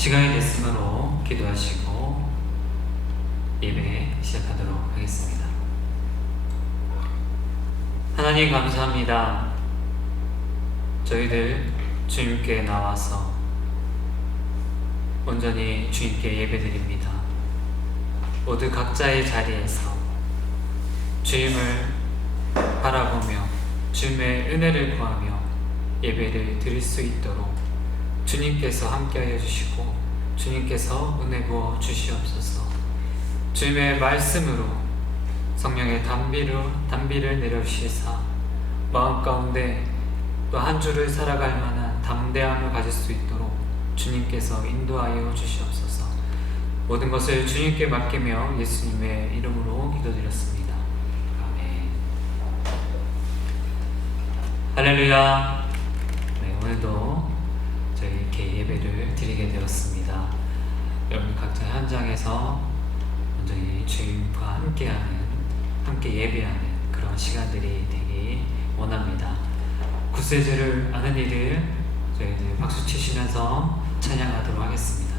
시간이 됐으므로 기도하시고 예배 시작하도록 하겠습니다. 하나님 감사합니다. 저희들 주님께 나와서 온전히 주님께 예배드립니다. 모두 각자의 자리에서 주님을 바라보며 주님의 은혜를 구하며 예배를 드릴 수 있도록 주님께서 함께하여 주시고 주님께서 은혜 부어 주시옵소서. 주님의 말씀으로 성령의 단비를 내려주시사 마음 가운데 또 한 주를 살아갈 만한 담대함을 가질 수 있도록 주님께서 인도하여 주시옵소서. 모든 것을 주님께 맡기며 예수님의 이름으로 기도드렸습니다. 아멘. 할렐루야. 네, 오늘도 저희 이렇게 예배를 드리게 되었습니다. 여러분 각자 현장에서 온전히 주님과 함께 예배하는 그런 시간들이 되기 원합니다. 구세주를 아는 이들 저희들 박수 치시면서 찬양하도록 하겠습니다.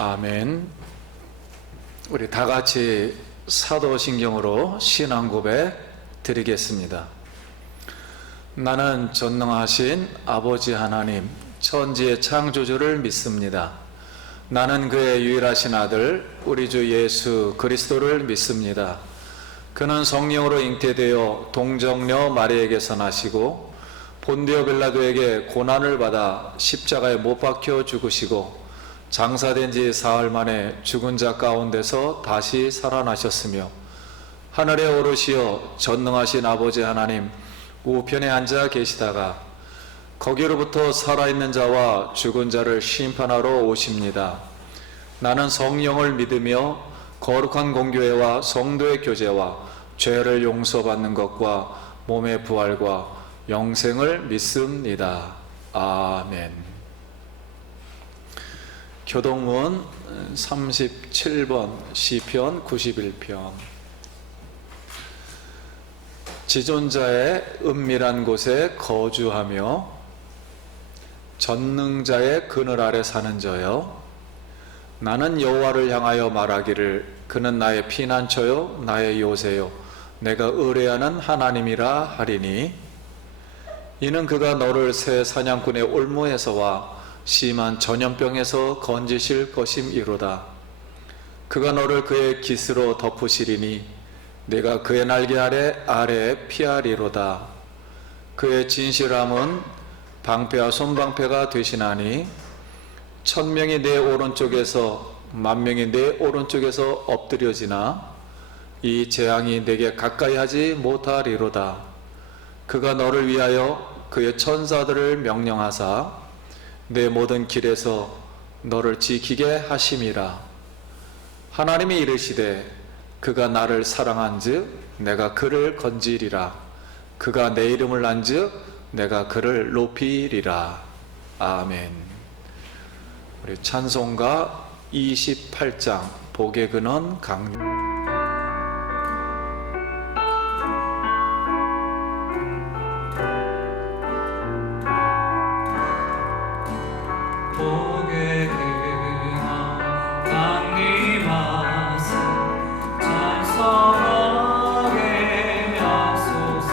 아멘. 우리 다 같이 사도신경으로 신앙 고백 드리겠습니다. 나는 전능하신 아버지 하나님, 천지의 창조주를 믿습니다. 나는 그의 유일하신 아들, 우리 주 예수 그리스도를 믿습니다. 그는 성령으로 잉태되어 동정녀 마리에게서 나시고 본디오 빌라도에게 고난을 받아 십자가에 못 박혀 죽으시고 장사된 지 사흘 만에 죽은 자 가운데서 다시 살아나셨으며 하늘에 오르시어 전능하신 아버지 하나님 우편에 앉아 계시다가 거기로부터 살아있는 자와 죽은 자를 심판하러 오십니다. 나는 성령을 믿으며 거룩한 공교회와 성도의 교제와 죄를 용서받는 것과 몸의 부활과 영생을 믿습니다. 아멘. 교동문 37번 시편 91편. 지존자의 은밀한 곳에 거주하며 전능자의 그늘 아래 사는 저여, 나는 여호와를 향하여 말하기를 그는 나의 피난처요 나의 요새요 내가 의뢰하는 하나님이라 하리니, 이는 그가 너를 새 사냥꾼의 올무에서와 심한 전염병에서 건지실 것임이로다. 그가 너를 그의 깃으로 덮으시리니 내가 그의 날개 아래에 피하리로다. 그의 진실함은 방패와 손방패가 되시나니 1000명이 내 오른쪽에서 10,000명이 내 오른쪽에서 엎드려지나 이 재앙이 내게 가까이 하지 못하리로다. 그가 너를 위하여 그의 천사들을 명령하사 내 모든 길에서 너를 지키게 하심이라. 하나님이 이르시되 그가 나를 사랑한즉 내가 그를 건지리라. 그가 내 이름을 안즉 내가 그를 높이리라. 아멘. 우리 찬송가 28장 복의 근원 강림. 복의 근원 강림하사 찬송하게 하소서.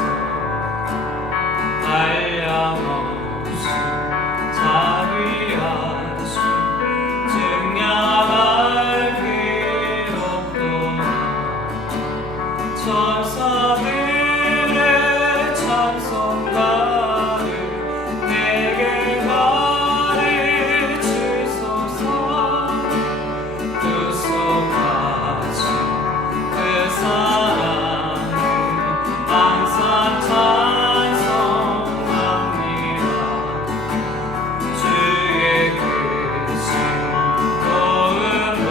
한량없이 자비하심 증량할 기록도 천사들의 찬송가를 내게 가르치소서. 구속하신 그 사랑을 항상 찬송합니다. 주의 크신 도움받아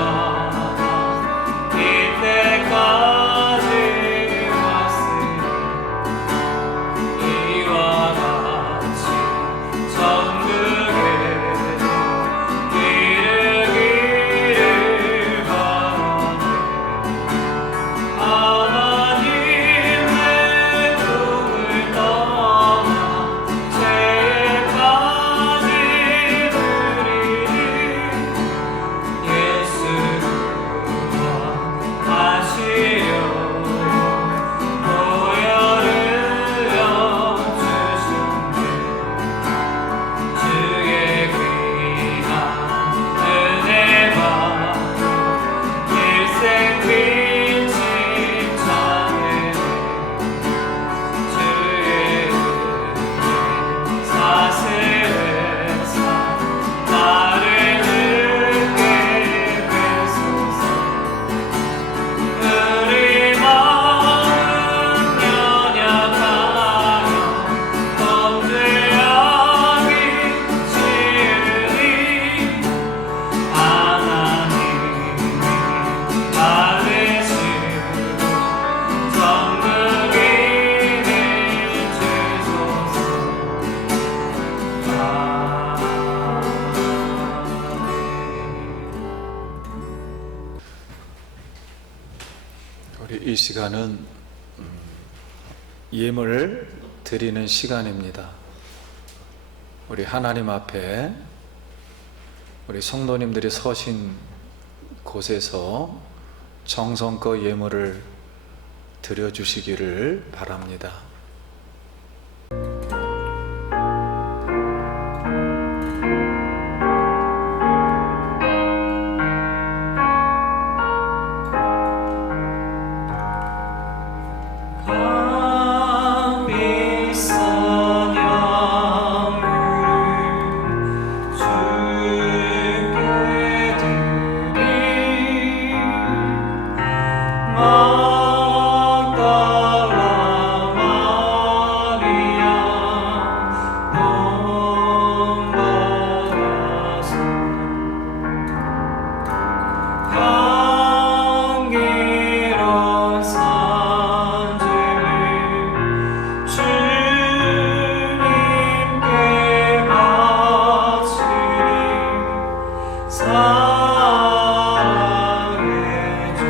이때까지 왔으니 이와 같이 천국에도 이르기를 바라네. 하나님의 품을 떠나 죄까지 누리니 예수 구원하시려 보혈을 주셨네. 주의 귀한 은혜 받아 일생 빛이 찬양해. 주의 은혜 사슬에서 나를 늦게 뺏소서. 우리 마음 연약하여 범죄하기 쉬우니 하나님이 받으시고 정국인을 주소서. 우리 이 시간은 예물을 드리는 시간입니다. 우리 하나님 앞에 우리 성도님들이 서신 곳에서 정성껏 예물을 드려주시기를 바랍니다. 비싼 양물을 주께 드리 magdala Maria nom바라서 향기로운 산지를 주님께 바치리 사랑의 주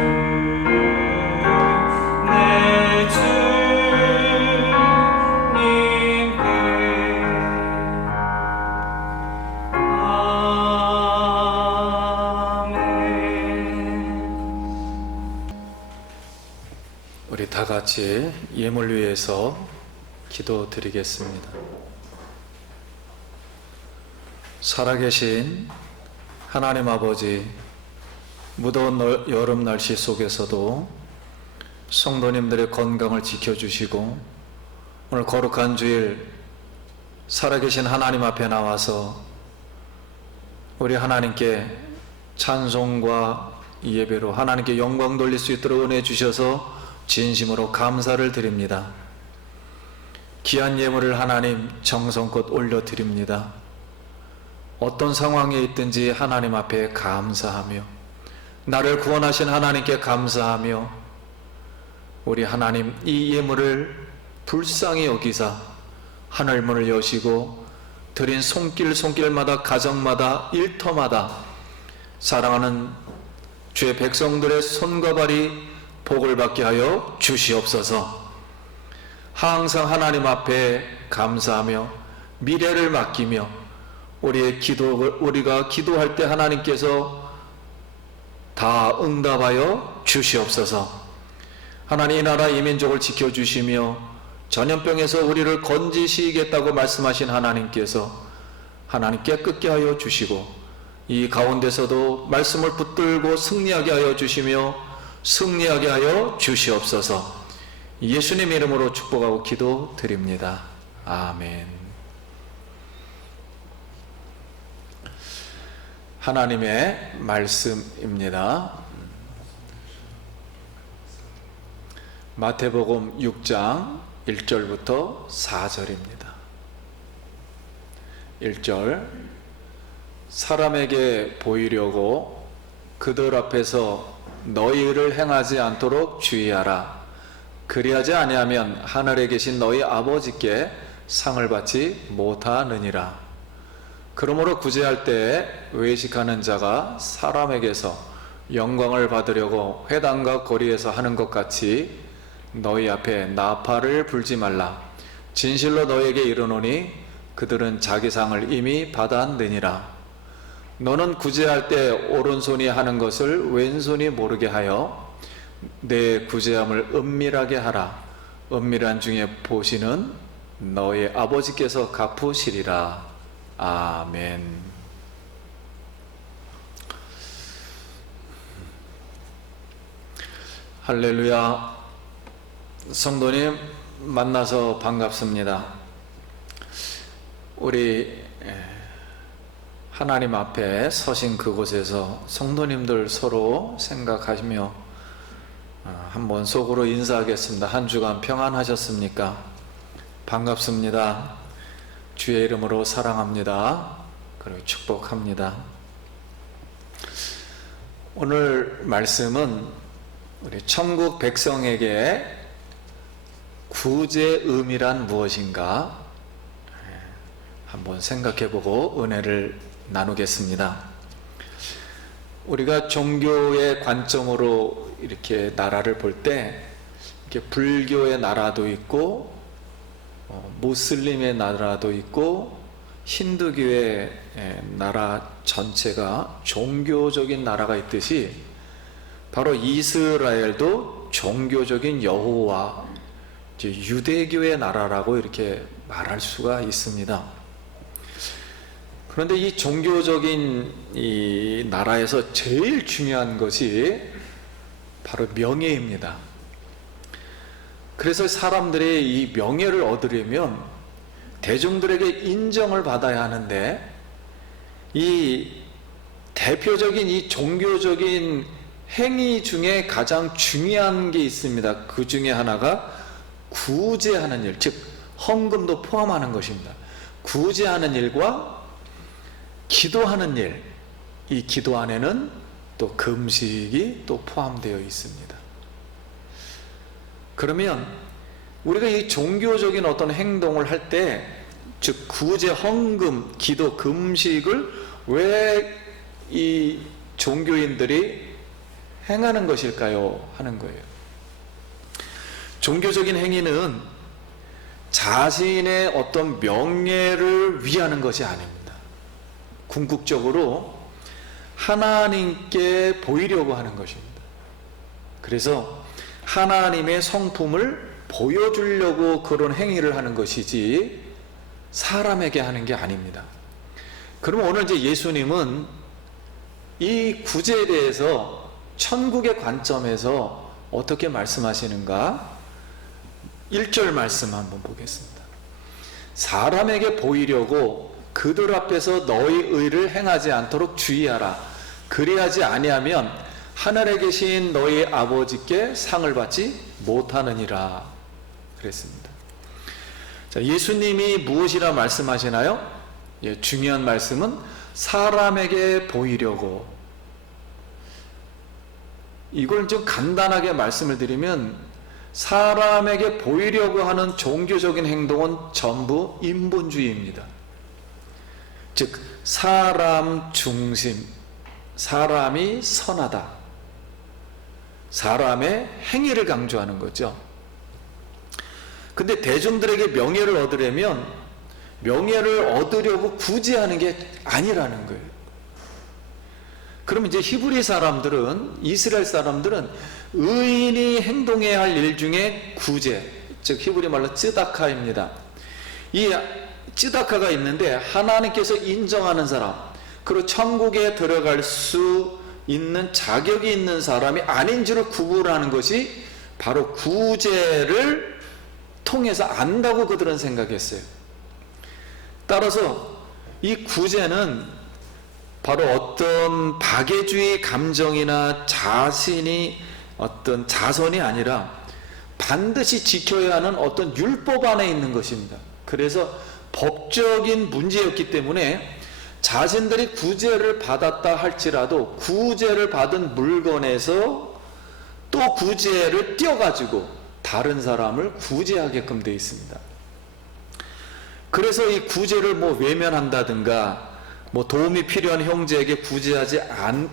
내 주님께 아멘. 우리 다 같이 예물 위해서 기도드리겠습니다. 살아계신 하나님 아버지, 무더운 여름 날씨 속에서도 성도님들의 건강을 지켜주시고 오늘 거룩한 주일 살아계신 하나님 앞에 나와서 우리 하나님께 찬송과 예배로 하나님께 영광 돌릴 수 있도록 은혜 주셔서 진심으로 감사를 드립니다. 귀한 예물을 하나님 정성껏 올려드립니다. 어떤 상황에 있든지 하나님 앞에 감사하며 나를 구원하신 하나님께 감사하며 우리 하나님 이 예물을 불쌍히 여기사 하늘문을 여시고 드린 손길마다 가정마다 일터마다 사랑하는 주의 백성들의 손과 발이 복을 받게 하여 주시옵소서. 항상 하나님 앞에 감사하며 미래를 맡기며 우리가 기도할 때 하나님께서 다 응답하여 주시옵소서. 하나님, 이 나라 이 민족을 지켜주시며 전염병에서 우리를 건지시겠다고 말씀하신 하나님께서 하나님 깨끗게 하여 주시고 이 가운데서도 말씀을 붙들고 승리하게 하여 주시며 승리하게 하여 주시옵소서. 예수님 이름으로 축복하고 기도드립니다. 아멘. 하나님의 말씀입니다. 마태복음 6장 1절부터 4절입니다. 1절, 사람에게 보이려고 그들 앞에서 너희 일을 행하지 않도록 주의하라. 그리하지 아니하면 하늘에 계신 너희 아버지께 상을 받지 못하느니라. 그러므로 구제할 때에 외식하는 자가 사람에게서 영광을 받으려고 회당과 거리에서 하는 것 같이 너희 앞에 나팔을 불지 말라. 진실로 너희에게 이르노니 그들은 자기 상을 이미 받았느니라. 너는 구제할 때 오른손이 하는 것을 왼손이 모르게 하여 내 구제함을 은밀하게 하라. 은밀한 중에 보시는 너희 아버지께서 갚으시리라. 아멘. 할렐루야. 성도님 만나서 반갑습니다. 우리 하나님 앞에 서신 그곳에서 성도님들 서로 생각하시며 한번 속으로 인사하겠습니다. 한 주간 평안하셨습니까? 반갑습니다. 주의 이름으로 사랑합니다. 그리고 축복합니다. 오늘 말씀은 우리 천국 백성에게 구제음이란 무엇인가 한번 생각해보고 은혜를 나누겠습니다. 우리가 종교의 관점으로 이렇게 나라를 볼 때 이렇게 불교의 나라도 있고 무슬림의 나라도 있고 힌두교의 나라 전체가 종교적인 나라가 있듯이 바로 이스라엘도 종교적인 여호와 유대교의 나라라고 이렇게 말할 수가 있습니다. 그런데 이 종교적인 이 나라에서 제일 중요한 것이 바로 명예입니다. 그래서 사람들이 이 명예를 얻으려면 대중들에게 인정을 받아야 하는데 이 대표적인 이 종교적인 행위 중에 가장 중요한 게 있습니다. 그 중에 하나가 구제하는 일, 즉 헌금도 포함하는 것입니다. 구제하는 일과 기도하는 일, 이 기도 안에는 또 금식이 또 포함되어 있습니다. 그러면 우리가 이 종교적인 어떤 행동을 할 때, 즉 구제, 헌금, 기도, 금식을 왜 이 종교인들이 행하는 것일까요? 하는 거예요. 종교적인 행위는 자신의 어떤 명예를 위하는 것이 아닙니다. 궁극적으로 하나님께 보이려고 하는 것입니다. 그래서 하나님의 성품을 보여주려고 그런 행위를 하는 것이지 사람에게 하는 게 아닙니다. 그러면 오늘 이제 예수님은 이 구제에 대해서 천국의 관점에서 어떻게 말씀하시는가? 1절 말씀 한번 보겠습니다. 사람에게 보이려고 그들 앞에서 너희 의를 행하지 않도록 주의하라. 그리하지 아니하면 하늘에 계신 너희 아버지께 상을 받지 못하느니라. 그랬습니다. 자, 예수님이 무엇이라 말씀하시나요? 예, 중요한 말씀은 사람에게 보이려고. 이걸 좀 간단하게 말씀을 드리면 사람에게 보이려고 하는 종교적인 행동은 전부 인본주의입니다. 즉 사람 중심, 사람이 선하다, 사람의 행위를 강조하는 거죠. 근데 대중들에게 명예를 얻으려면 명예를 얻으려고 굳이 하는 게 아니라는 거예요. 그럼 이제 히브리 사람들은, 이스라엘 사람들은 의인이 행동해야 할 일 중에 구제, 즉 히브리 말로 쯔다카입니다. 이 쯔다카가 있는데 하나님께서 인정하는 사람, 그리고 천국에 들어갈 수 있는 자격이 있는 사람이 아닌 줄을 구분하는 것이 바로 구제를 통해서 안다고 그들은 생각했어요. 따라서 이 구제는 바로 어떤 박애주의 감정이나 자신이 어떤 자선이 아니라 반드시 지켜야 하는 어떤 율법 안에 있는 것입니다. 그래서 법적인 문제였기 때문에 자신들이 구제를 받았다 할지라도 구제를 받은 물건에서 또 구제를 떼어가지고 다른 사람을 구제하게끔 되어 있습니다. 그래서 이 구제를 외면한다든가 도움이 필요한 형제에게 구제하지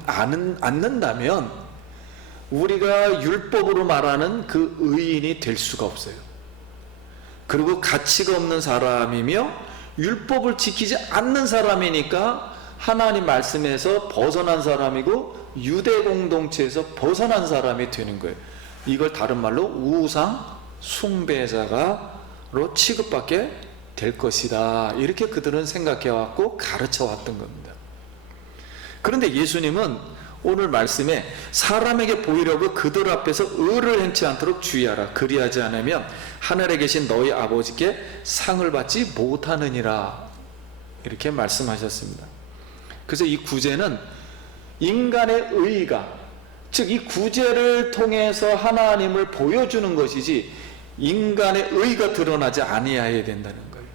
않는다면 우리가 율법으로 말하는 그 의인이 될 수가 없어요. 그리고 가치가 없는 사람이며 율법을 지키지 않는 사람이니까 하나님 말씀에서 벗어난 사람이고 유대 공동체에서 벗어난 사람이 되는 거예요. 이걸 다른 말로 우상 숭배자로 취급받게 될 것이다, 이렇게 그들은 생각해 왔고 가르쳐 왔던 겁니다. 그런데 예수님은 오늘 말씀에 사람에게 보이려고 그들 앞에서 의를 행치 않도록 주의하라. 그리하지 않으면 하늘에 계신 너희 아버지께 상을 받지 못하느니라, 이렇게 말씀하셨습니다. 그래서 이 구제는 인간의 의의가, 즉 이 구제를 통해서 하나님을 보여주는 것이지 인간의 의의가 드러나지 아니해야 된다는 거예요.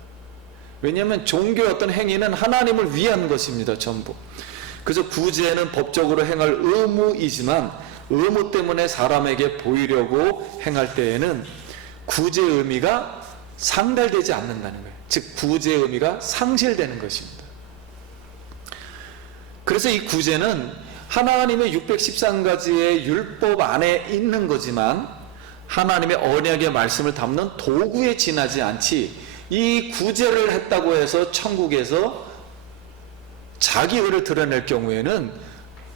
왜냐하면 종교의 어떤 행위는 하나님을 위한 것입니다, 전부. 그래서 구제는 법적으로 행할 의무이지만 의무 때문에 사람에게 보이려고 행할 때에는 구제의 의미가 상달되지 않는다는 거예요. 즉 구제의 의미가 상실되는 것입니다. 그래서 이 구제는 하나님의 613가지의 율법 안에 있는 거지만 하나님의 언약의 말씀을 담는 도구에 지나지 않지, 이 구제를 했다고 해서 천국에서 자기 의를 드러낼 경우에는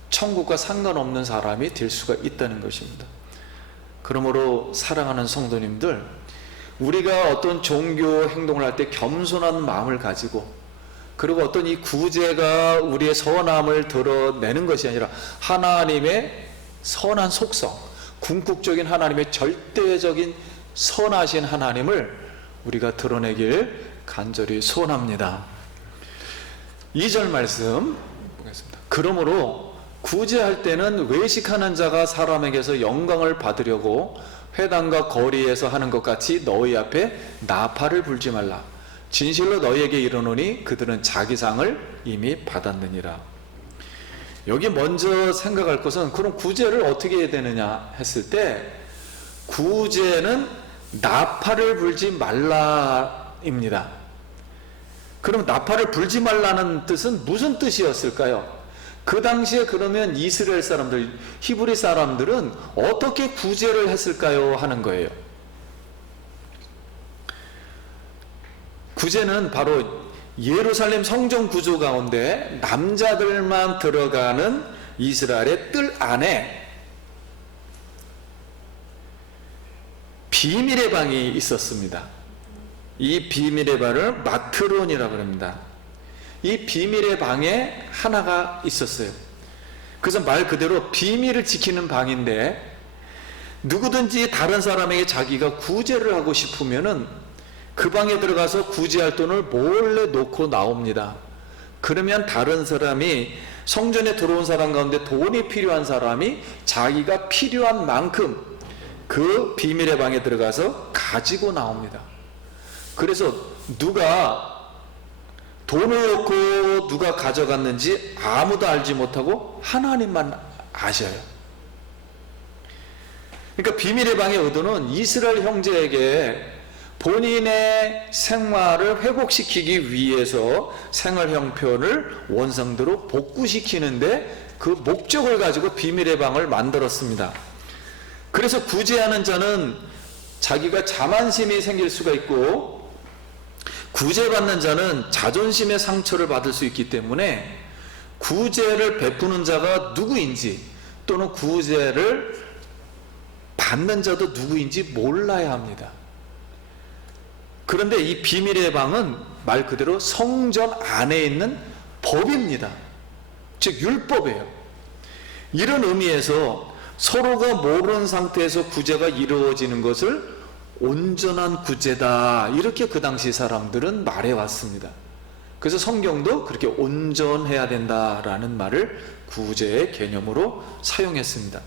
천국과 상관없는 사람이 될 수가 있다는 것입니다. 그러므로 사랑하는 성도님들, 우리가 어떤 종교 행동을 할 때 겸손한 마음을 가지고, 그리고 어떤 이 구제가 우리의 선함을 드러내는 것이 아니라 하나님의 선한 속성, 궁극적인 하나님의 절대적인 선하신 하나님을 우리가 드러내길 간절히 소원합니다. 2절 말씀 보겠습니다. 그러므로 구제할 때는 외식하는 자가 사람에게서 영광을 받으려고 회당과 거리에서 하는 것 같이 너희 앞에 나팔을 불지 말라. 진실로 너희에게 이르노니 그들은 자기 상을 이미 받았느니라. 여기 먼저 생각할 것은, 그럼 구제를 어떻게 해야 되느냐 했을 때, 구제는 나팔을 불지 말라입니다. 그럼 나팔을 불지 말라는 뜻은 무슨 뜻이었을까요? 그 당시에 그러면 이스라엘 사람들, 히브리 사람들은 어떻게 구제를 했을까요? 하는 거예요. 구제는 바로 예루살렘 성전 구조 가운데 남자들만 들어가는 이스라엘의 뜰 안에 비밀의 방이 있었습니다. 이 비밀의 방을 마트론이라고 합니다. 이 비밀의 방에 하나가 있었어요. 그래서 말 그대로 비밀을 지키는 방인데, 누구든지 다른 사람에게 자기가 구제를 하고 싶으면은 그 방에 들어가서 구제할 돈을 몰래 놓고 나옵니다. 그러면 다른 사람이, 성전에 들어온 사람 가운데 돈이 필요한 사람이 자기가 필요한 만큼 그 비밀의 방에 들어가서 가지고 나옵니다. 그래서 누가 돈을 놓고 누가 가져갔는지 아무도 알지 못하고 하나님만 아셔요. 그러니까 비밀의 방의 의도는 이스라엘 형제에게 본인의 생활을 회복시키기 위해서 생활 형편을 원상대로 복구시키는데 그 목적을 가지고 비밀의 방을 만들었습니다. 그래서 구제하는 자는 자기가 자만심이 생길 수가 있고, 구제받는 자는 자존심의 상처를 받을 수 있기 때문에 구제를 베푸는 자가 누구인지 또는 구제를 받는 자도 누구인지 몰라야 합니다. 그런데 이 비밀의 방은 말 그대로 성전 안에 있는 법입니다. 즉 율법이에요. 이런 의미에서 서로가 모르는 상태에서 구제가 이루어지는 것을 온전한 구제다, 이렇게 그 당시 사람들은 말해왔습니다. 그래서 성경도 그렇게 온전해야 된다라는 말을 구제의 개념으로 사용했습니다.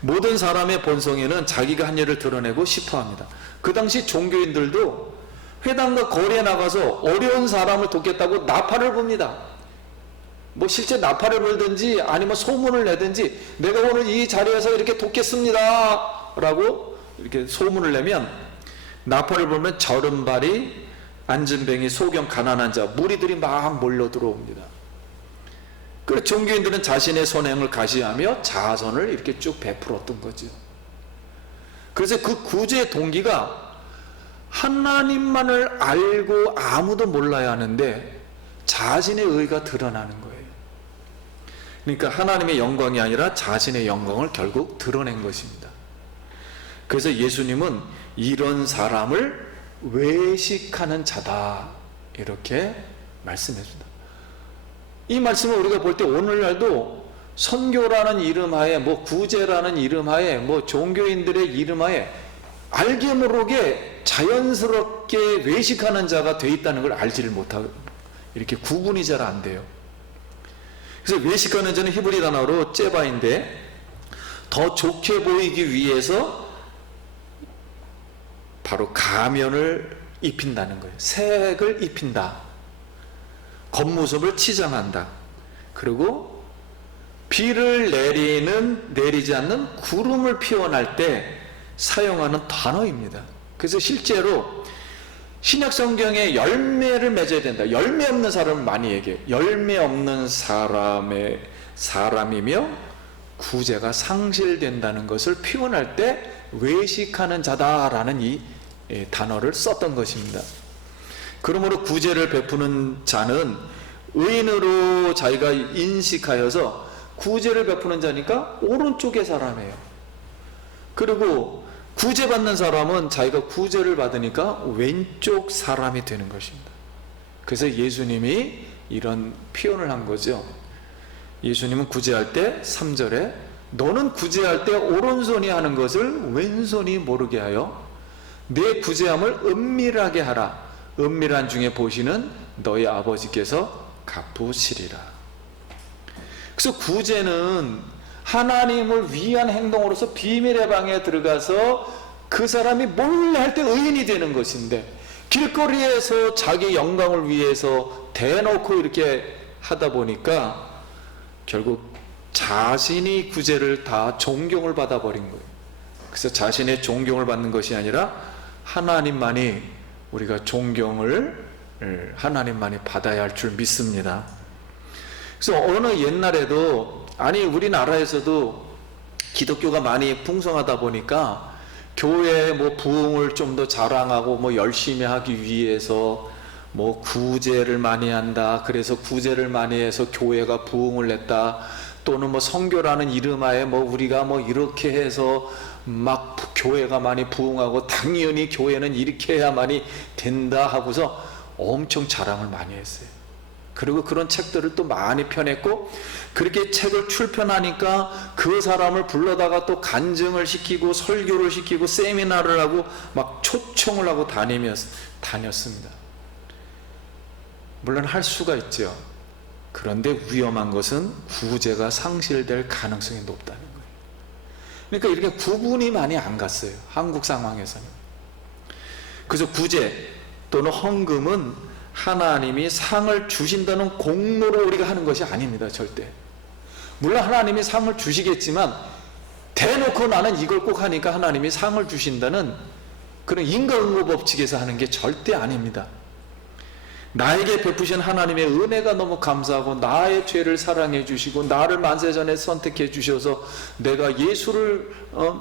모든 사람의 본성에는 자기가 한 일을 드러내고 싶어합니다. 그 당시 종교인들도 회당과 거리에 나가서 어려운 사람을 돕겠다고 나팔을 붑니다. 뭐 실제 나팔을 불든지 아니면 소문을 내든지 내가 오늘 이 자리에서 이렇게 돕겠습니다 라고 이렇게 소문을 내면, 나팔을 불면 저른발이, 앉은뱅이, 소경, 가난한 자, 무리들이 막 몰려 들어옵니다. 그래서 종교인들은 자신의 선행을 가시하며 자선을 이렇게 쭉 베풀었던 거죠. 그래서 그 구제의 동기가 하나님만을 알고 아무도 몰라야 하는데 자신의 의가 드러나는 거예요. 그러니까 하나님의 영광이 아니라 자신의 영광을 결국 드러낸 것입니다. 그래서 예수님은 이런 사람을 외식하는 자다, 이렇게 말씀해준다. 이 말씀을 우리가 볼 때 오늘날도 선교라는 이름하에, 뭐 구제라는 이름하에, 뭐 종교인들의 이름하에 알게 모르게 자연스럽게 외식하는 자가 돼 있다는 걸 알지를 못하고, 이렇게 구분이 잘 안 돼요. 그래서 외식하는 자는 히브리 단어로 째바인데, 더 좋게 보이기 위해서 바로 가면을 입힌다는 거예요. 색을 입힌다. 겉모습을 치장한다. 그리고 비를 내리지 않는 구름을 피워날 때 사용하는 단어입니다. 그래서 실제로 신약 성경에 열매를 맺어야 된다, 열매 없는 사람을 많이 얘기해요. 열매 없는 사람이며 구제가 상실된다는 것을 표현할 때 외식하는 자다라는 이 단어를 썼던 것입니다. 그러므로 구제를 베푸는 자는 의인으로 자기가 인식하여서 구제를 베푸는 자니까 오른쪽의 사람이에요. 그리고 구제받는 사람은 자기가 구제를 받으니까 왼쪽 사람이 되는 것입니다. 그래서 예수님이 이런 표현을 한 거죠. 예수님은 구제할 때 3절에 너는 구제할 때 오른손이 하는 것을 왼손이 모르게 하여 내 구제함을 은밀하게 하라. 은밀한 중에 보시는 너희 아버지께서 갚으시리라. 그래서 구제는 하나님을 위한 행동으로서 비밀의 방에 들어가서 그 사람이 몰래 할 때 의인이 되는 것인데, 길거리에서 자기 영광을 위해서 대놓고 이렇게 하다 보니까 결국 자신이 구제를 다 존경을 받아버린 거예요. 그래서 자신의 존경을 받는 것이 아니라 하나님만이, 우리가 존경을 하나님만이 받아야 할 줄 믿습니다. 그래서 어느 옛날에도, 아니 우리나라에서도 기독교가 많이 풍성하다 보니까 교회의 뭐 부흥을 좀 더 자랑하고 뭐 열심히 하기 위해서 뭐 구제를 많이 한다, 그래서 구제를 많이 해서 교회가 부흥을 냈다, 또는 뭐 선교라는 이름하에 뭐 우리가 뭐 이렇게 해서 막 교회가 많이 부흥하고 당연히 교회는 이렇게 해야만이 된다 하고서 엄청 자랑을 많이 했어요. 그리고 그런 책들을 또 많이 펴냈고, 그렇게 책을 출판하니까 그 사람을 불러다가 또 간증을 시키고 설교를 시키고 세미나를 하고 막 초청을 하고 다녔습니다. 물론 할 수가 있죠. 그런데 위험한 것은 구제가 상실될 가능성이 높다는 거예요. 그러니까 이렇게 구분이 많이 안 갔어요, 한국 상황에서는. 그래서 구제 또는 헌금은 하나님이 상을 주신다는 공로로 우리가 하는 것이 아닙니다, 절대. 물론 하나님이 상을 주시겠지만 대놓고 나는 이걸 꼭 하니까 하나님이 상을 주신다는 그런 인과응보 법칙에서 하는 게 절대 아닙니다. 나에게 베푸신 하나님의 은혜가 너무 감사하고 나의 죄를 사랑해 주시고 나를 만세전에 선택해 주셔서 내가 예수를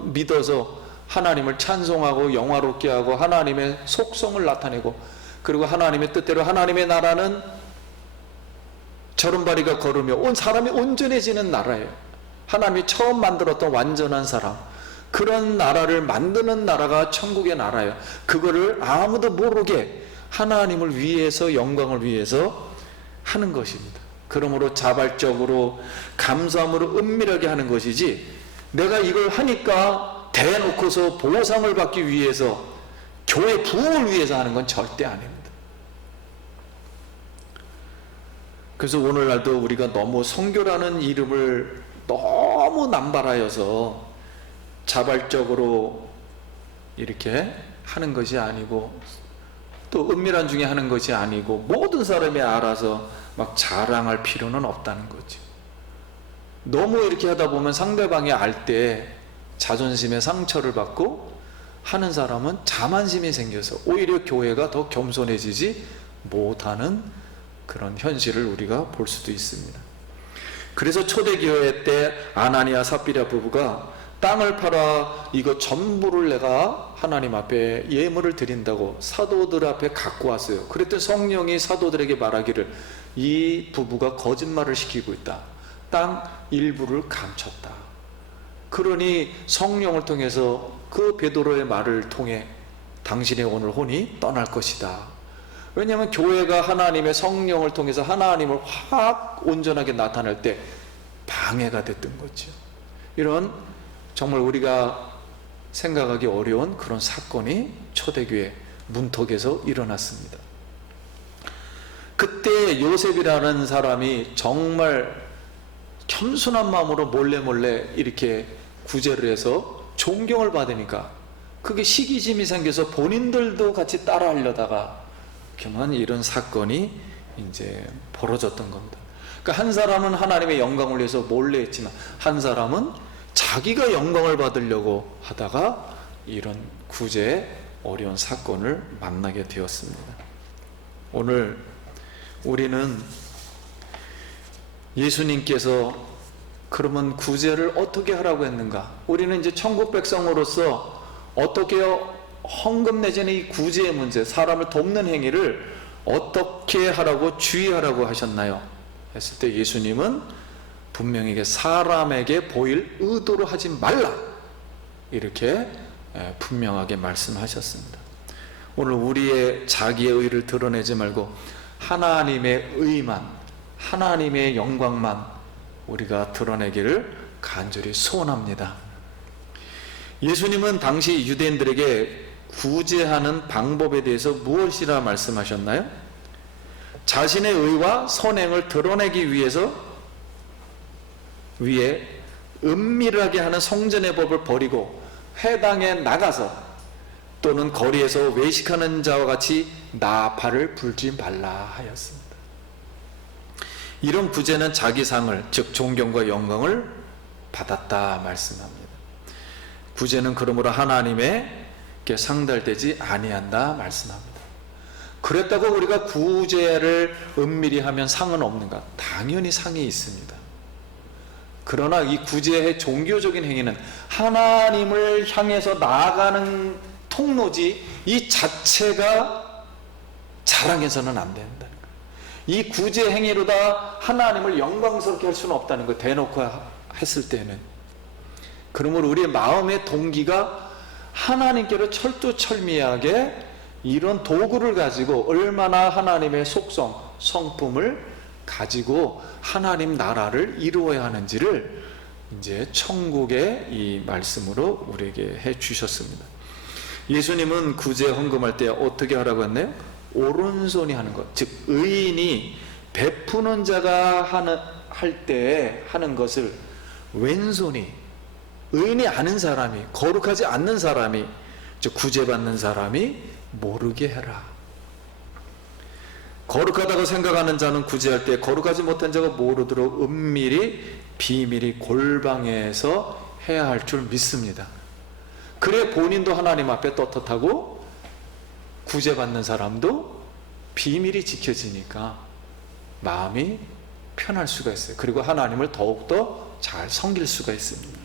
믿어서 하나님을 찬송하고 영화롭게 하고 하나님의 속성을 나타내고, 그리고 하나님의 뜻대로 하나님의 나라는 저른바리가 걸으며 온 사람이 온전해지는 나라예요. 하나님이 처음 만들었던 완전한 사람, 그런 나라를 만드는 나라가 천국의 나라예요. 그거를 아무도 모르게 하나님을 위해서, 영광을 위해서 하는 것입니다. 그러므로 자발적으로 감사함으로 은밀하게 하는 것이지, 내가 이걸 하니까 대놓고서 보상을 받기 위해서, 교회 부흥을 위해서 하는 건 절대 아닙니다. 그래서 오늘날도 우리가 너무 선교라는 이름을 너무 남발하여서 자발적으로 이렇게 하는 것이 아니고, 또 은밀한 중에 하는 것이 아니고, 모든 사람이 알아서 막 자랑할 필요는 없다는 거죠. 너무 이렇게 하다 보면 상대방이 알 때 자존심에 상처를 받고 하는 사람은 자만심이 생겨서 오히려 교회가 더 겸손해지지 못하는 그런 현실을 우리가 볼 수도 있습니다. 그래서 초대교회 때 아나니아 삽비라 부부가 땅을 팔아 이거 전부를 내가 하나님 앞에 예물을 드린다고 사도들 앞에 갖고 왔어요. 그랬더니 성령이 사도들에게 말하기를 이 부부가 거짓말을 시키고 있다. 땅 일부를 감췄다. 그러니 성령을 통해서 그 베드로의 말을 통해 당신의 오늘 혼이 떠날 것이다. 왜냐하면 교회가 하나님의 성령을 통해서 하나님을 확 온전하게 나타낼 때 방해가 됐던 거죠. 이런 정말 우리가 생각하기 어려운 그런 사건이 초대교회 문턱에서 일어났습니다. 그때 요셉이라는 사람이 정말 겸손한 마음으로 몰래 이렇게 구제를 해서 존경을 받으니까 그게 시기심이 생겨서 본인들도 같이 따라하려다가 그만 이런 사건이 이제 벌어졌던 겁니다. 그러니까 한 사람은 하나님의 영광을 위해서 몰래 했지만 한 사람은 자기가 영광을 받으려고 하다가 이런 구제의 어려운 사건을 만나게 되었습니다. 오늘 우리는 예수님께서 그러면 구제를 어떻게 하라고 했는가? 우리는 이제 천국 백성으로서 어떻게 헌금 내지는 이 구제의 문제, 사람을 돕는 행위를 어떻게 하라고 주의하라고 하셨나요? 했을 때 예수님은 분명히 사람에게 보일 의도로 하지 말라, 이렇게 분명하게 말씀하셨습니다. 오늘 우리의 자기의 의를 드러내지 말고 하나님의 의만, 하나님의 영광만 우리가 드러내기를 간절히 소원합니다. 예수님은 당시 유대인들에게 구제하는 방법에 대해서 무엇이라 말씀하셨나요? 자신의 의와 선행을 드러내기 위해 은밀하게 하는 성전의 법을 버리고 회당에 나가서 또는 거리에서 외식하는 자와 같이 나팔을 불지 말라 하였습니다. 이런 구제는 자기 상을, 즉 존경과 영광을 받았다 말씀합니다. 구제는 그러므로 하나님에게 상달되지 아니한다 말씀합니다. 그랬다고 우리가 구제를 은밀히 하면 상은 없는가? 당연히 상이 있습니다. 그러나 이 구제의 종교적인 행위는 하나님을 향해서 나아가는 통로지 이 자체가 자랑해서는 안 된다는 거예요. 이 구제 행위로다 하나님을 영광스럽게 할 수는 없다는 거예요. 대놓고 했을 때는. 그러므로 우리의 마음의 동기가 하나님께로 철두철미하게 이런 도구를 가지고 얼마나 하나님의 속성, 성품을 가지고 하나님 나라를 이루어야 하는지를 이제 천국의 이 말씀으로 우리에게 해 주셨습니다. 예수님은 구제 헌금할 때 어떻게 하라고 했나요? 오른손이 하는 것, 즉 의인이 베푸는 자가 할 때 하는 것을 왼손이, 의인이 아는 사람이, 거룩하지 않는 사람이, 즉 구제받는 사람이 모르게 해라. 거룩하다고 생각하는 자는 구제할 때 거룩하지 못한 자가 모르도록 은밀히 비밀히 골방에서 해야 할 줄 믿습니다. 그래 본인도 하나님 앞에 떳떳하고 구제받는 사람도 비밀이 지켜지니까 마음이 편할 수가 있어요. 그리고 하나님을 더욱더 잘 섬길 수가 있습니다.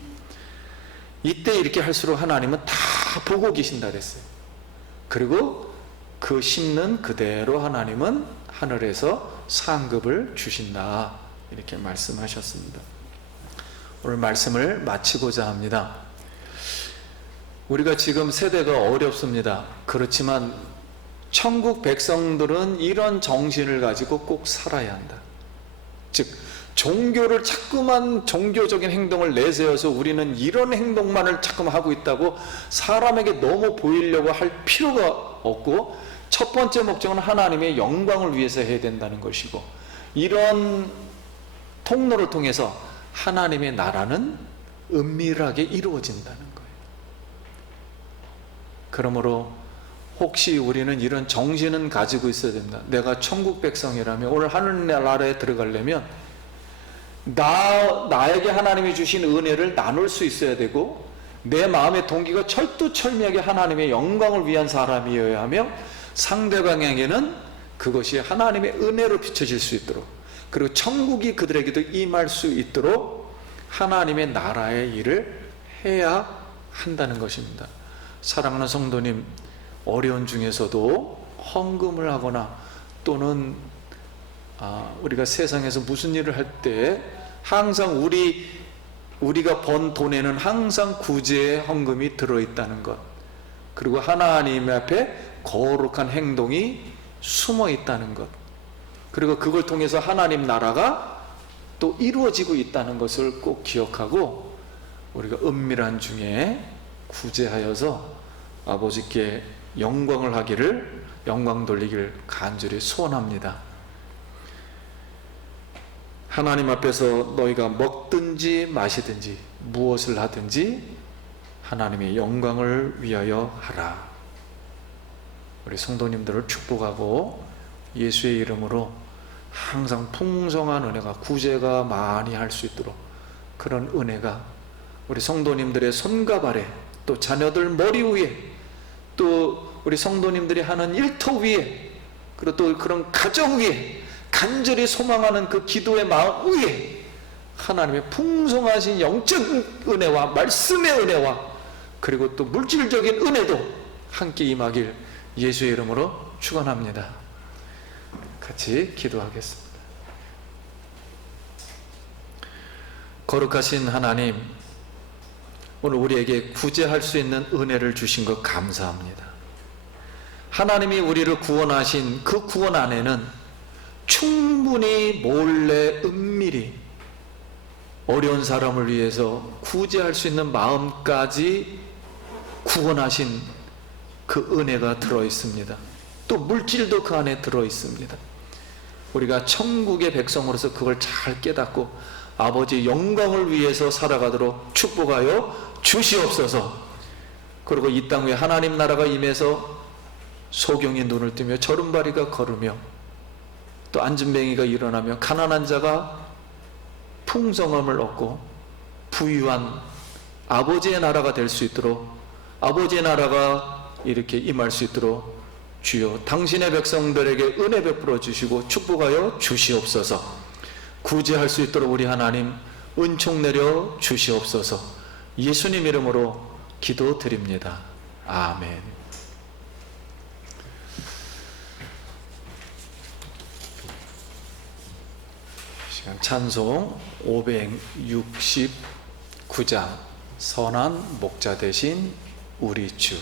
이때 이렇게 할수록 하나님은 다 보고 계신다 그랬어요. 그리고 그 심는 그대로 하나님은 하늘에서 상급을 주신다, 이렇게 말씀하셨습니다. 오늘 말씀을 마치고자 합니다. 우리가 지금 세대가 어렵습니다. 그렇지만 천국 백성들은 이런 정신을 가지고 꼭 살아야 한다. 즉 종교를 자꾸만 종교적인 행동을 내세워서 우리는 이런 행동만을 자꾸만 하고 있다고 사람에게 너무 보이려고 할 필요가 없고, 첫 번째 목적은 하나님의 영광을 위해서 해야 된다는 것이고, 이런 통로를 통해서 하나님의 나라는 은밀하게 이루어진다는 거예요. 그러므로 혹시 우리는 이런 정신은 가지고 있어야 된다. 내가 천국 백성이라면, 오늘 하늘나라에 들어가려면 나에게 하나님이 주신 은혜를 나눌 수 있어야 되고, 내 마음의 동기가 철두철미하게 하나님의 영광을 위한 사람이어야 하며, 상대방에게는 그것이 하나님의 은혜로 비춰질 수 있도록, 그리고 천국이 그들에게도 임할 수 있도록 하나님의 나라의 일을 해야 한다는 것입니다. 사랑하는 성도님, 어려운 중에서도 헌금을 하거나 또는 우리가 세상에서 무슨 일을 할 때 항상 우리가 번 돈에는 항상 구제의 헌금이 들어있다는 것, 그리고 하나님 앞에 거룩한 행동이 숨어 있다는 것, 그리고 그걸 통해서 하나님 나라가 또 이루어지고 있다는 것을 꼭 기억하고, 우리가 은밀한 중에 구제하여서 아버지께 영광을 하기를, 영광 돌리기를 간절히 소원합니다. 하나님 앞에서 너희가 먹든지 마시든지 무엇을 하든지 하나님의 영광을 위하여 하라. 우리 성도님들을 축복하고 예수의 이름으로 항상 풍성한 은혜가, 구제가 많이 할 수 있도록 그런 은혜가 우리 성도님들의 손과 발에, 또 자녀들 머리 위에, 또 우리 성도님들이 하는 일터 위에, 그리고 또 그런 가정 위에 간절히 소망하는 그 기도의 마음 위에 하나님의 풍성하신 영적 은혜와 말씀의 은혜와, 그리고 또 물질적인 은혜도 함께 임하길 예수의 이름으로 축원합니다. 같이 기도하겠습니다. 거룩하신 하나님, 오늘 우리에게 구제할 수 있는 은혜를 주신 것 감사합니다. 하나님이 우리를 구원하신 그 구원 안에는 충분히 몰래 은밀히 어려운 사람을 위해서 구제할 수 있는 마음까지 구원하신 그 은혜가 들어있습니다. 또 물질도 그 안에 들어있습니다. 우리가 천국의 백성으로서 그걸 잘 깨닫고 아버지 영광을 위해서 살아가도록 축복하여 주시옵소서. 그리고 이 땅 위에 하나님 나라가 임해서 소경이 눈을 뜨며 저른바리가 걸으며 또 앉은뱅이가 일어나며 가난한 자가 풍성함을 얻고 부유한 아버지의 나라가 될 수 있도록, 아버지의 나라가 이렇게 임할 수 있도록 주여 당신의 백성들에게 은혜 베풀어 주시고 축복하여 주시옵소서. 구제할 수 있도록 우리 하나님 은총 내려 주시옵소서. 예수님 이름으로 기도드립니다. 아멘. 찬송 569장 선한 목자 되신 우리 주.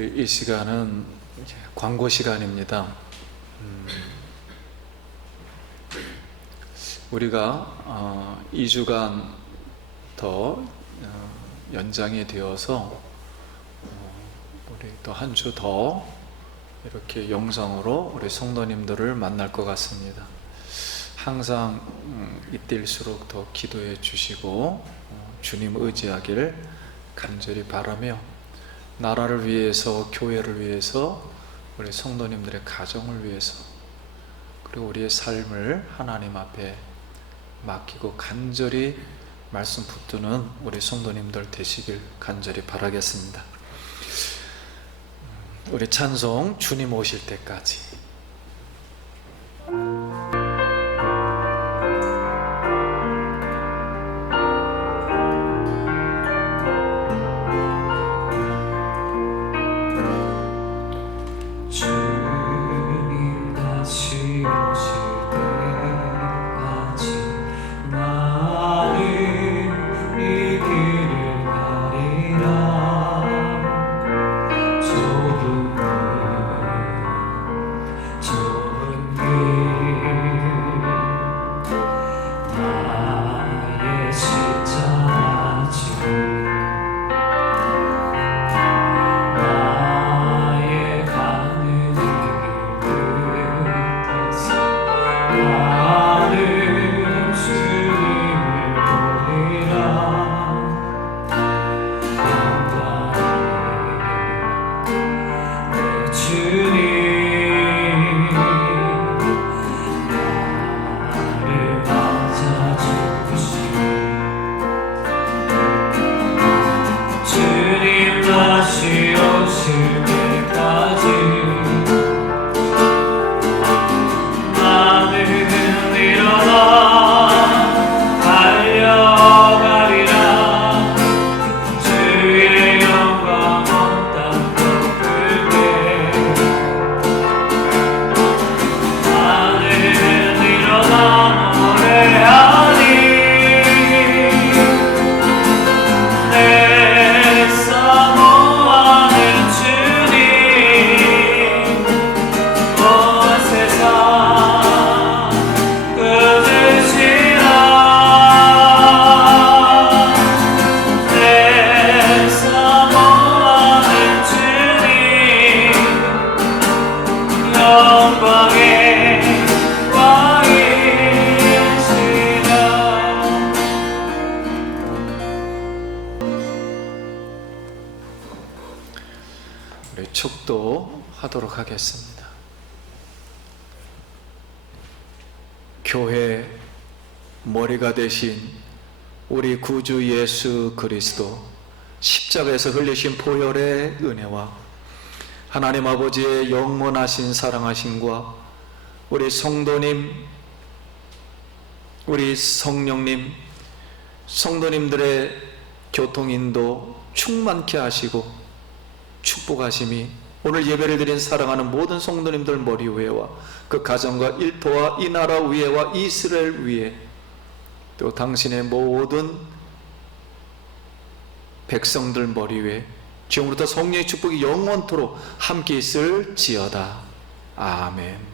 우리 이 시간은 이제 광고 시간입니다. 우리가 2주간 더 연장이 되어서 우리 또 한 주 더 이렇게 영상으로 우리 성도님들을 만날 것 같습니다. 항상 이때일수록 더 기도해 주시고 주님 의지하길 간절히 바라며, 나라를 위해서, 교회를 위해서, 우리 성도님들의 가정을 위해서, 그리고 우리의 삶을 하나님 앞에 맡기고 간절히 말씀 붙드는 우리 성도님들 되시길 간절히 바라겠습니다. 우리 찬송 주님 오실 때까지. 주님 다시 오실 때까지 나는 이 길을 가리라. 좁은 길 나의 십자가 지고 나의 가는 길 끝에서 나는 주님을 보리라. 영광의 내 주님 나를 맞아주시고 주님 다시 오실 때까지 나는 일어나 달려가리라. 주의 영광 온 땅 덮을게. 나는 일어나 노래하니 내 사모하는 주님 온 세상 그으시라. 내 사모하는 주님 영광의 왕이시라. 우리 축도하도록 하겠습니다. 교회 머리가 되신 우리 구주 예수 그리스도 십자가에서 흘리신 보혈의 은혜와 하나님 아버지의 영원하신 사랑하심과 우리 성도님, 우리 성령님, 성도님들의 교통인도 충만케 하시고 축복하심이 오늘 예배를 드린 사랑하는 모든 성도님들 머리 위에와 그 가정과 일터와 이 나라 위에와 이스라엘 위에, 또 당신의 모든 백성들 머리 위에 지금부터 성령의 축복이 영원토록 함께 있을지어다. 아멘.